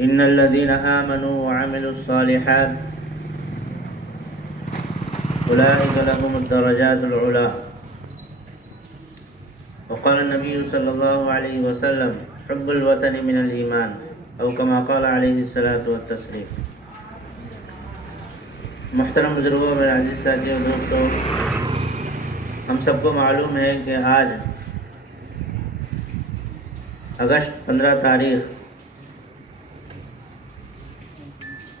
إن الذين آمنوا وعملوا الصالحات أولئك لهم الدرجات العلى. وقال النبي صلى الله عليه وسلم حب الوطن من الإيمان أو كما قال عليه الصلاة والتسليم. محترم بزرگوں، میرے عزیز ساتھیوں، دوستوں، ہم سب کو معلوم ہے کہ آج اگست 15 تاریخ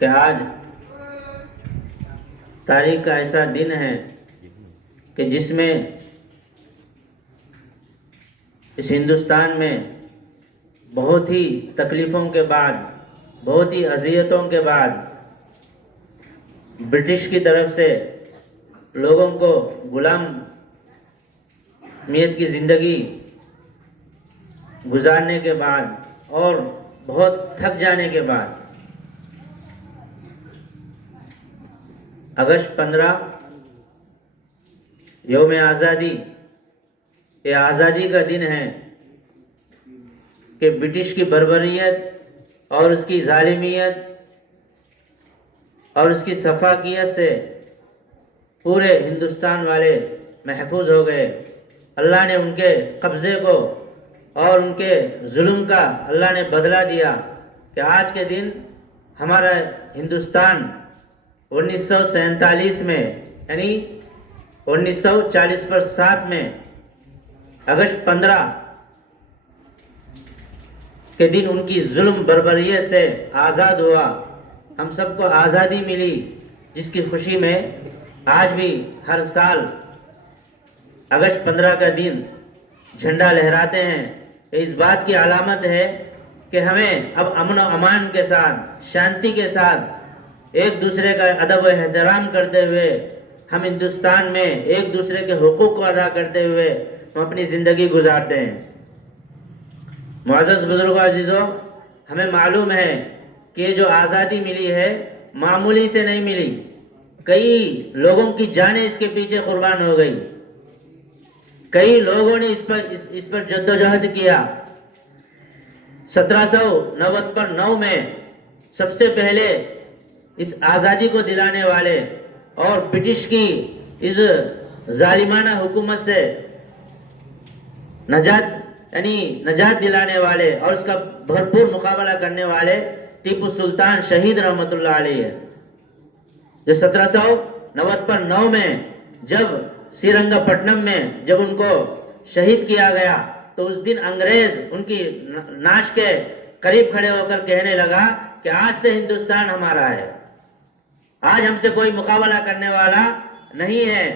کہ آج تاریخ کا ایسا دن ہے کہ جس میں اس ہندوستان میں بہت ہی تکلیفوں کے بعد، بہت ہی اذیتوں کے بعد برٹش کی طرف سے لوگوں کو غلامیت کی زندگی گزارنے کے بعد اور بہت تھک جانے کے بعد اگست 15 یوم آزادی، یہ آزادی کا دن ہے کہ برٹش کی بربریت اور اس کی ظالمیت اور اس کی سفاکیت سے پورے ہندوستان والے محفوظ ہو گئے. اللہ نے ان کے قبضے کو اور ان کے ظلم کا اللہ نے بدلہ دیا کہ آج کے دن ہمارا ہندوستان 1947 میں یعنی 1940 میں اگست 15 کے دن ان کی ظلم بربریت سے آزاد ہوا. ہم سب کو آزادی ملی، جس کی خوشی میں آج بھی ہر سال اگست 15 کا دن جھنڈا لہراتے ہیں. اس بات کی علامت ہے کہ ہمیں اب امن و امان کے ساتھ، شانتی کے ساتھ، ایک دوسرے کا ادب و احترام کرتے ہوئے ہم ہندوستان میں ایک دوسرے کے حقوق کو ادا کرتے ہوئے ہم اپنی زندگی گزارتے ہیں. معزز بزرگوں، عزیزوں، ہمیں معلوم ہے کہ جو آزادی ملی ہے معمولی سے نہیں ملی. کئی لوگوں کی جانیں اس کے پیچھے قربان ہو گئی. کئی لوگوں نے اس پر جدوجہد کیا. 1799 میں سب سے پہلے اس آزادی کو دلانے والے اور برٹش کی اس ظالمانہ حکومت سے نجات دلانے والے اور اس کا بھرپور مقابلہ کرنے والے ٹیپو سلطان شہید رحمت اللہ علیہ ہے، جو 1799 میں جب سرینگا پٹنم میں جب ان کو شہید کیا گیا تو اس دن انگریز ان کی ناش کے قریب کھڑے ہو کر کہنے لگا کہ آج سے ہندوستان ہمارا ہے، آج ہم سے کوئی مقابلہ کرنے والا نہیں ہے.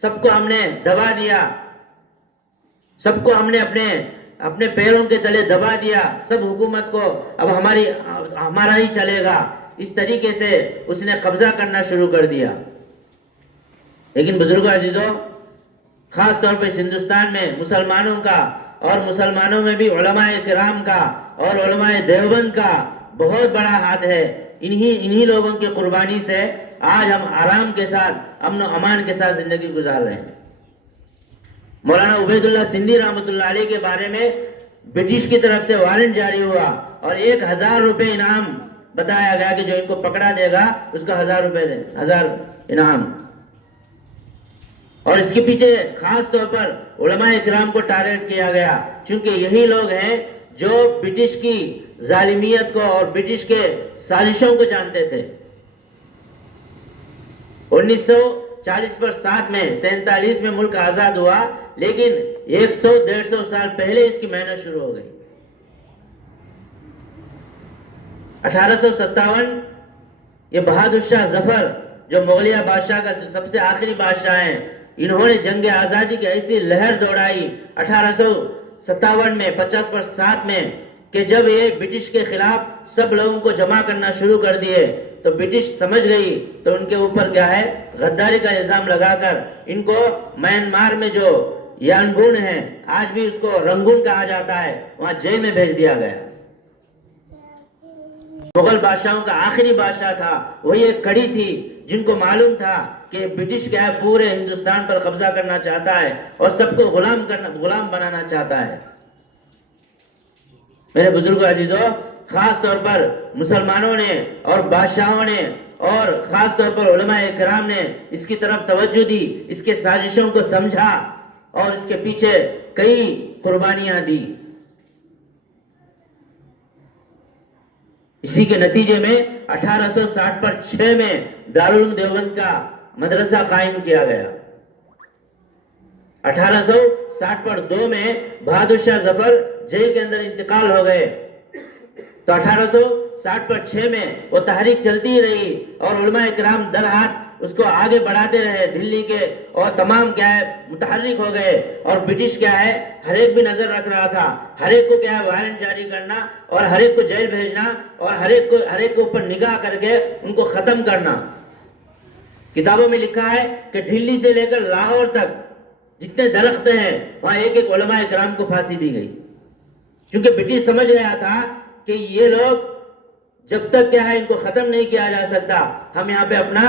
سب کو ہم نے دبا دیا، سب کو ہم نے اپنے پیروں کے تلے دبا دیا، سب حکومت کو اب ہمارا ہی چلے گا. اس طریقے سے اس نے قبضہ کرنا شروع کر دیا. لیکن بزرگوں، عزیزوں، خاص طور پہ اس ہندوستان میں مسلمانوں کا اور مسلمانوں میں بھی علماء کرام کا اور علماء دیوبند کا بہت بڑا ہاتھ ہے. انہی لوگوں کی قربانی سے آج ہم آرام کے ساتھ، امن و امان کے ساتھ زندگی گزار رہے ہیں. مولانا عبید اللہ سندھی رحمت اللہ علیہ کے بارے میں برٹش کی طرف سے وارنٹ جاری ہوا اور 1000 روپے انعام بتایا گیا کہ جو ان کو پکڑا دے گا اس کا 1000 روپے 1000 انعام. اور اس کے پیچھے خاص طور پر علماء اکرام کو ٹارگٹ کیا گیا، چونکہ یہی لوگ ہیں جو برٹش کی ظالمیت کو اور برٹش کے سازشوں کو جانتے تھے. 1940 میں 47 میں ملک آزاد ہوا، لیکن 100-150 سال پہلے اس کی محنت شروع ہو گئی. 1857 یہ بہادر شاہ ظفر جو مغلیہ بادشاہ کا سب سے آخری بادشاہ ہیں، انہوں نے جنگ آزادی کی ایسی لہر دوڑائی 1857 میں 50 میں کہ جب یہ برٹش کے خلاف سب لوگوں کو جمع کرنا شروع کر دیے تو برٹش سمجھ گئی تو ان کے اوپر کیا ہے غداری کا الزام لگا کر ان کو میانمار میں جو یانگون ہے، آج بھی اس کو رنگون کہا جاتا ہے، وہاں جیل میں بھیج دیا گیا. مغل بادشاہوں کا آخری بادشاہ تھا، وہی ایک کڑی تھی جن کو معلوم تھا کہ برٹش کیا ہے پورے ہندوستان پر قبضہ کرنا چاہتا ہے اور سب کو غلام بنانا چاہتا ہے. میرے بزرگوں عزیزوں، خاص طور پر مسلمانوں نے اور بادشاہوں نے اور خاص طور پر علماء کرام نے اس کی طرف توجہ دی، اس کے سازشوں کو سمجھا اور اس کے پیچھے کئی قربانیاں دی۔ اسی کے نتیجے میں 1860 پر 6 میں دارالعلوم دیوبند کا مدرسہ قائم کیا گیا۔ 1860 پر 2 میں بہادر شاہ ظفر جیل کے اندر انتقال ہو گئے، تو 1860 پر 6 میں وہ تحریک چلتی رہی اور علماء کرام در ہاتھ اس کو آگے بڑھاتے رہے دلی کے، اور تمام کیا ہے متحرک ہو گئے، اور برٹش کیا ہے ہر ایک بھی نظر رکھ رہا تھا، ہر ایک کو کیا ہے وارنٹ جاری کرنا اور ہر ایک کو جیل بھیجنا اور ہر ایک کو اوپر نگاہ کر کے ان کو ختم کرنا۔ کتابوں میں لکھا ہے کہ دلی سے لے کر لاہور تک جتنے درخت ہیں وہاں ایک ایک علماء کرام کو پھانسی دی گئی، کیونکہ برٹش سمجھ گیا تھا کہ یہ لوگ جب تک کیا ہے ان کو ختم نہیں کیا جا سکتا ہم یہاں پہ اپنا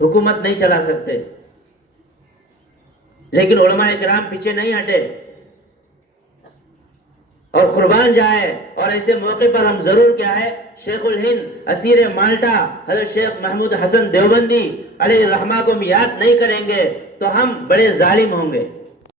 حکومت نہیں چلا سکتے۔ لیکن علماء کرام پیچھے نہیں ہٹے اور قربان جائے، اور ایسے موقع پر ہم ضرور کیا ہے شیخ الہند اسیر مالٹا حضرت شیخ محمود حسن دیوبندی علیہ الرحمہ کو ہم یاد نہیں کریں گے تو ہم بڑے ظالم ہوں گے۔